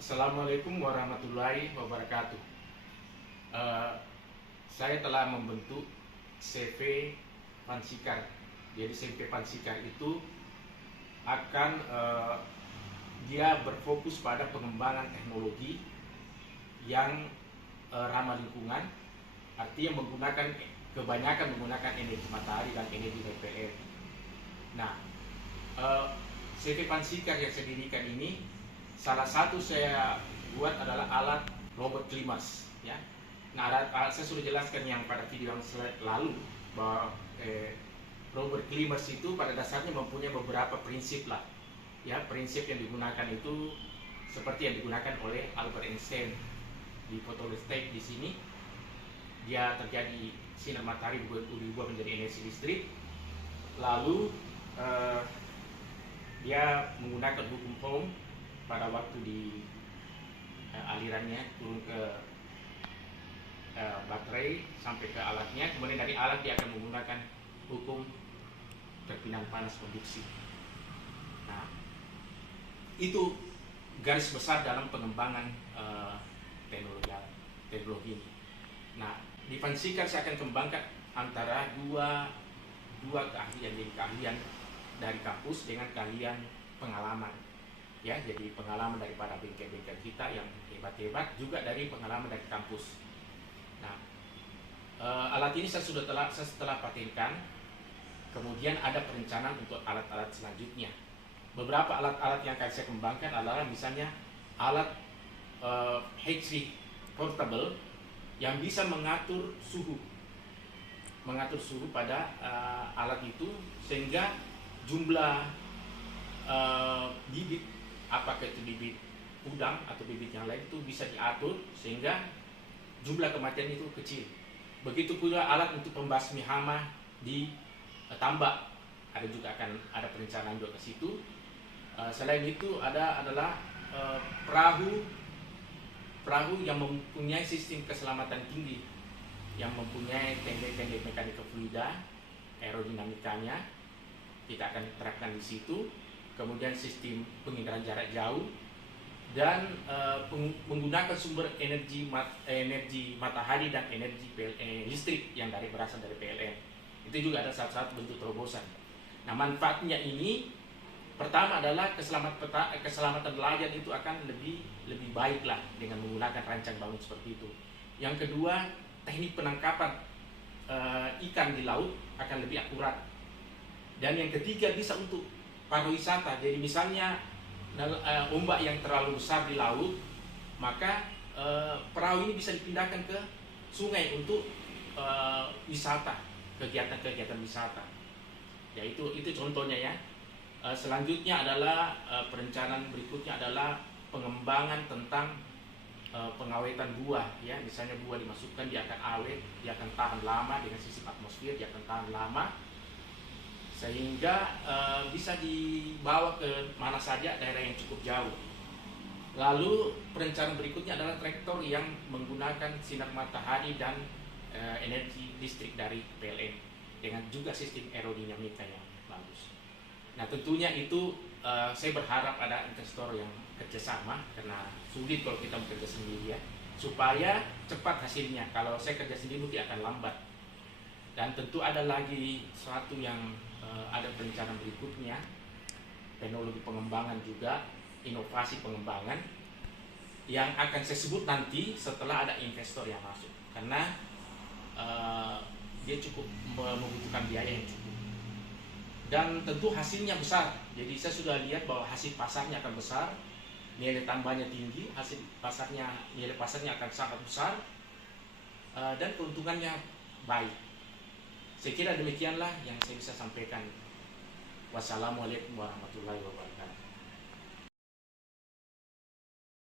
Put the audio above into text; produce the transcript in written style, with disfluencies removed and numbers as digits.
Assalamualaikum warahmatullahi wabarakatuh. Eh, saya telah membentuk CV Pansikar. Jadi CV Pansikar itu akan dia berfokus pada pengembangan teknologi yang ramah lingkungan, artinya kebanyakan menggunakan energi matahari dan energi PLN. Nah, eh, CV Pansikar yang saya dirikan ini, salah satu saya buat adalah alat robot klimas, ya. Nah, alat saya sudah jelaskan yang pada video yang lalu bahwa robot klimas itu pada dasarnya mempunyai beberapa prinsip lah, ya. Prinsip yang digunakan itu seperti yang digunakan oleh Albert Einstein di fotovoltaik. Di sini dia terjadi sinar matahari diubah menjadi energi listrik, lalu dia menggunakan hukum Ohm pada waktu di alirannya turun ke baterai sampai ke alatnya, kemudian dari alat dia akan menggunakan hukum terpinang panas konduksi. Nah, itu garis besar dalam pengembangan teknologi ini. Nah, di Pansikar saya akan kembangkan antara dua keahlian, jadi keahlian dari kampus dengan keahlian pengalaman, ya. Jadi pengalaman daripada bengkel-bengkel kita yang hebat-hebat, juga dari pengalaman dari kampus. Nah, alat ini saya setelah patenkan. Kemudian ada perencanaan untuk alat-alat selanjutnya. Beberapa alat-alat yang akan saya kembangkan adalah misalnya alat HV portable yang bisa mengatur suhu pada alat itu, sehingga jumlah bibit, apakah itu bibit udang atau bibit yang lain, itu bisa diatur sehingga jumlah kematian itu kecil. Begitu pula alat untuk pembasmi hama di tambak, akan ada perencanaan juga ke situ. Selain itu adalah perahu yang mempunyai sistem keselamatan tinggi, yang mempunyai teknik-teknik mekanika fluida, aerodinamikanya kita akan terapkan di situ. Kemudian sistem pengindaran jarak jauh dan menggunakan sumber energi matahari dan energi listrik yang berasal dari PLN. Itu juga ada salah satu bentuk terobosan. Nah, manfaatnya ini pertama adalah keselamatan nelayan itu akan lebih baik lah dengan menggunakan rancang bangun seperti itu. Yang kedua, teknik penangkapan ikan di laut akan lebih akurat. Dan yang ketiga, bisa untuk pariwisata. Jadi misalnya ombak yang terlalu besar di laut, maka perahu ini bisa dipindahkan ke sungai untuk wisata, kegiatan-kegiatan wisata. Ya, itu contohnya, ya. Selanjutnya adalah perencanaan berikutnya adalah pengembangan tentang pengawetan buah, ya. Misalnya buah dimasukkan, dia akan awet, dia akan tahan lama dengan sistem atmosfer, dia akan tahan lama sehingga bisa dibawa ke mana saja daerah yang cukup jauh. Lalu perencanaan berikutnya adalah traktor yang menggunakan sinar matahari dan energi listrik dari PLN dengan juga sistem aerodinamika yang bagus. Nah, tentunya itu saya berharap ada investor yang kerjasama, karena sulit kalau kita bekerja sendiri, ya, supaya cepat hasilnya. Kalau saya kerja sendiri mungkin akan lambat. Dan tentu ada lagi suatu yang ada perencanaan berikutnya, teknologi pengembangan juga, inovasi pengembangan yang akan saya sebut nanti setelah ada investor yang masuk, karena dia cukup membutuhkan biaya yang cukup dan tentu hasilnya besar. Jadi saya sudah lihat bahwa hasil pasarnya akan besar, nilai tambahnya tinggi, nilai pasarnya akan sangat besar, dan keuntungannya baik. Saya kira demikianlah yang saya bisa sampaikan. Wassalamualaikum warahmatullahi wabarakatuh.